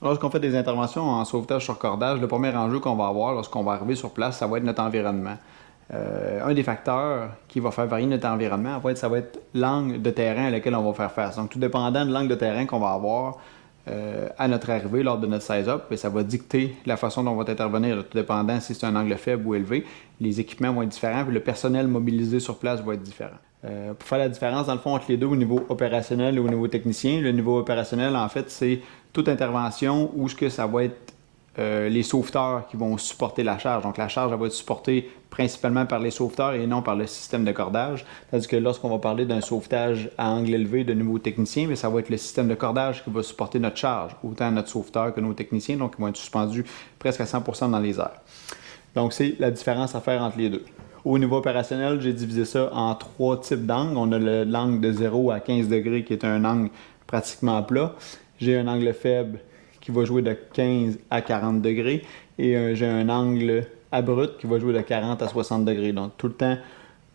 Lorsqu'on fait des interventions en sauvetage sur cordage, le premier enjeu qu'on va avoir lorsqu'on va arriver sur place, ça va être notre environnement. Un des facteurs qui va faire varier notre environnement, en fait, ça va être l'angle de terrain à lequel on va faire face. Donc, tout dépendant de l'angle de terrain qu'on va avoir à notre arrivée lors de notre size-up, ça va dicter la façon dont on va intervenir, tout dépendant si c'est un angle faible ou élevé. Les équipements vont être différents, puis le personnel mobilisé sur place va être différent. Pour faire la différence, dans le fond, entre les deux au niveau opérationnel et au niveau technicien, le niveau opérationnel, en fait, c'est toute intervention où ce que ça va être les sauveteurs qui vont supporter la charge. Donc, la charge elle va être supportée principalement par les sauveteurs et non par le système de cordage. Tandis que lorsqu'on va parler d'un sauvetage à angle élevé de niveau technicien, mais ça va être le système de cordage qui va supporter notre charge, autant notre sauveteur que nos techniciens. Donc, ils vont être suspendus presque à 100% dans les airs. Donc, c'est la différence à faire entre les deux. Au niveau opérationnel, j'ai divisé ça en 3 types d'angles. On a l'angle de 0 à 15 degrés qui est un angle pratiquement plat. J'ai un angle faible qui va jouer de 15 à 40 degrés et j'ai un angle abrupt qui va jouer de 40 à 60 degrés. Donc tout le temps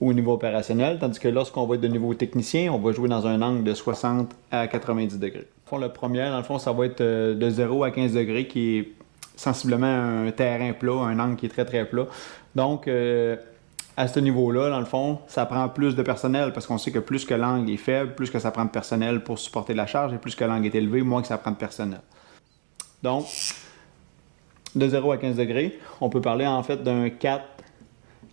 au niveau opérationnel, tandis que lorsqu'on va être de niveau technicien, on va jouer dans un angle de 60 à 90 degrés. Le premier, dans le fond, ça va être de 0 à 15 degrés qui est sensiblement un terrain plat, un angle qui est très très plat. Donc à ce niveau-là, dans le fond, ça prend plus de personnel parce qu'on sait que plus que l'angle est faible, plus que ça prend de personnel pour supporter la charge et plus que l'angle est élevé, moins que ça prend de personnel. Donc, de 0 à 15 degrés, on peut parler en fait d'un 4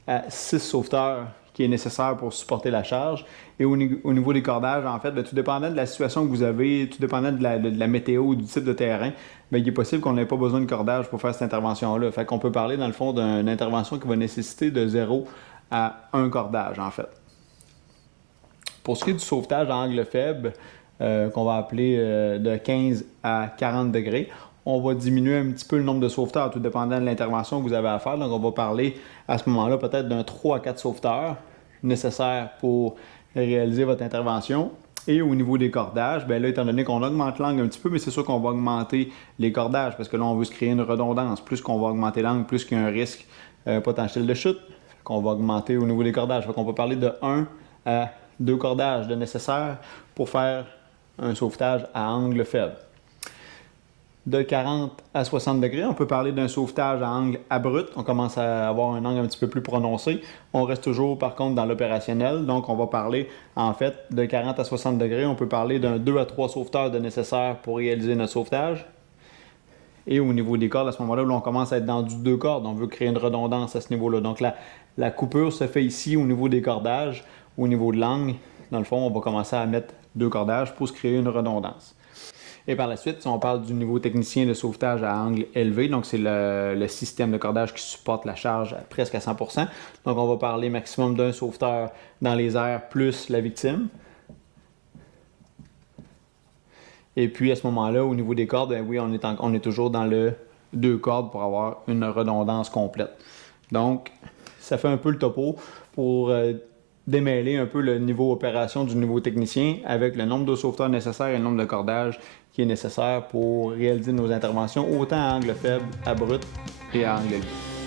à 6 sauveteurs qui est nécessaire pour supporter la charge. Et au niveau des cordages, en fait, tout dépendant de la situation que vous avez, tout dépendant de la météo ou du type de terrain, il est possible qu'on n'ait pas besoin de cordage pour faire cette intervention-là. Fait qu'on peut parler, dans le fond, d'une intervention qui va nécessiter de 0 à 1 cordage, en fait. Pour ce qui est du sauvetage à angle faible, qu'on va appeler de 15 à 40 degrés, on va diminuer un petit peu le nombre de sauveteurs, tout dépendant de l'intervention que vous avez à faire. Donc, on va parler à ce moment-là peut-être d'un 3 à 4 sauveteurs nécessaires pour réaliser votre intervention. Et au niveau des cordages, là, étant donné qu'on augmente l'angle un petit peu, mais c'est sûr qu'on va augmenter les cordages parce que là, on veut se créer une redondance. Plus qu'on va augmenter l'angle, plus qu'il y a un risque potentiel de chute, qu'on va augmenter au niveau des cordages. Fait qu'on va parler de 1 à 2 cordages de nécessaire pour faire un sauvetage à angle faible. De 40 à 60 degrés, on peut parler d'un sauvetage à angle abrupt. On commence à avoir un angle un petit peu plus prononcé. On reste toujours, par contre, dans l'opérationnel. Donc, on va parler, en fait, de 40 à 60 degrés. On peut parler d'un 2 à 3 sauveteurs de nécessaire pour réaliser notre sauvetage. Et au niveau des cordes, à ce moment-là, on commence à être dans du 2 cordes. On veut créer une redondance à ce niveau-là. Donc, la coupure se fait ici au niveau des cordages, au niveau de l'angle. Dans le fond, on va commencer à mettre 2 cordages pour se créer une redondance. Et par la suite, si on parle du niveau technicien de sauvetage à angle élevé, donc c'est le système de cordage qui supporte la charge presque à 100%. Donc on va parler maximum d'un sauveteur dans les airs plus la victime. Et puis à ce moment-là, au niveau des cordes, oui, on est toujours dans le 2 cordes pour avoir une redondance complète. Donc, ça fait un peu le topo pour démêler un peu le niveau opération du niveau technicien avec le nombre de sauveteurs nécessaires et le nombre de cordages qui est nécessaire pour réaliser nos interventions autant à angle faible, abrupt et à angle élevé.